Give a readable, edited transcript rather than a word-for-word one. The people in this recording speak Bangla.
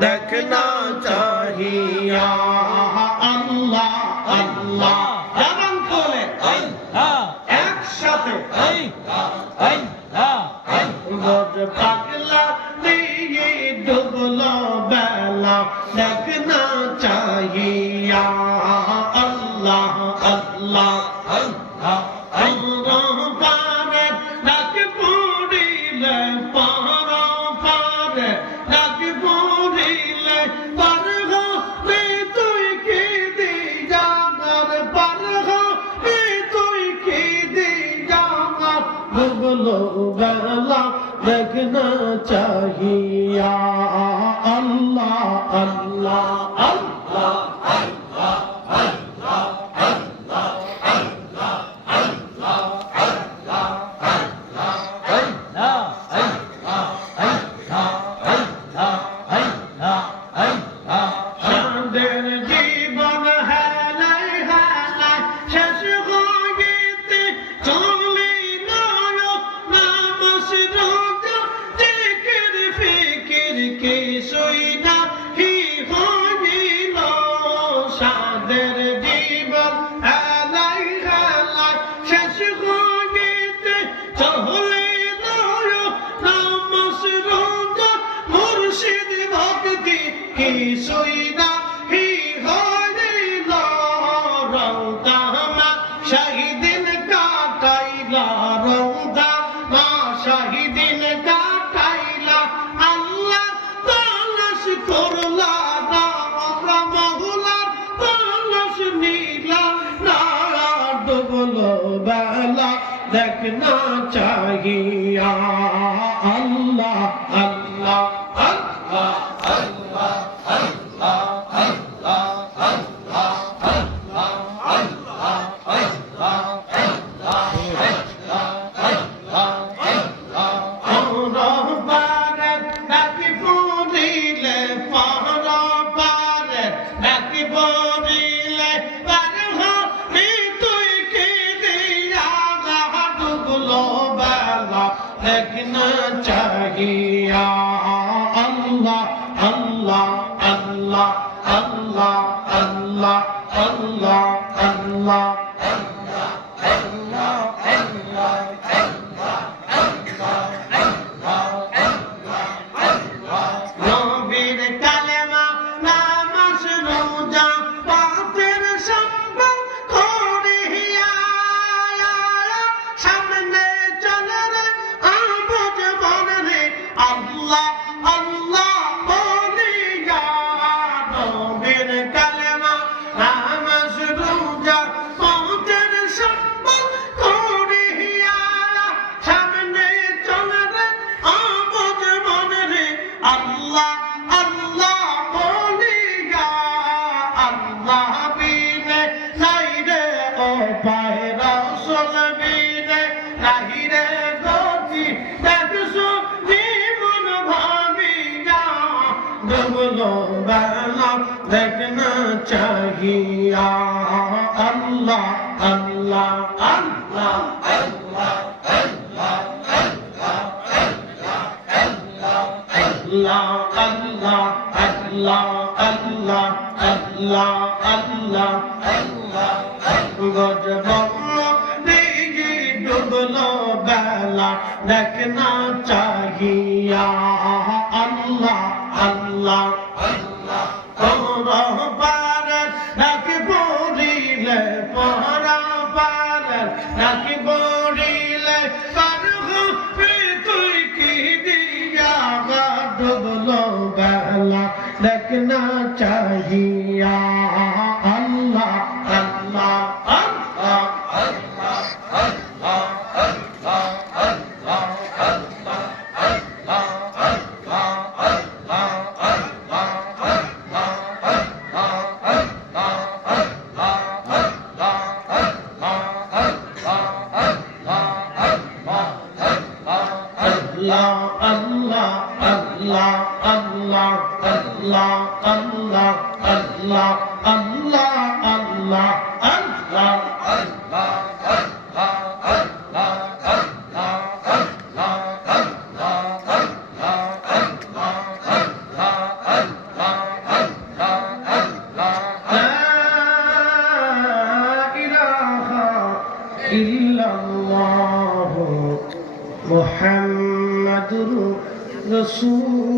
देखना चाहिए अल्लाह अल्लाह जबान खोले एक साथे रोज पागला दिए डुबलो बेला देखना चाहिए अल्लाह अल्लाह देखना चाहिए अल्लाह अल्लाह अल्लाह देखना चाहिए अल्लाह अल्लाह अल्लाह अल्लाह देखना चाहिए अल्लाह अल्लाह अल्लाह अल्लाह अल्लाह अल्लाह अल्लाह देखना चाहिए अल्लाह अल्लाह अल्लाह अल्लाह अल्लाह अल्लाह अल्लाह अल्लाह अल्लाह अल्लाह अल्लाह डुबलो बेला देखना चाहिए अल्लाह अल्लाह देखना चाहिए अल्लाह अल्लाह अल्लाह আল্লাহ আল্লাহ আল্লাহ আল্লাহ আল্লাহ আল্লাহ আল্লাহ আল্লাহ আল্লাহ আল্লাহ ইল্লাল্লাহু মুহাম্মাদুর রাসূল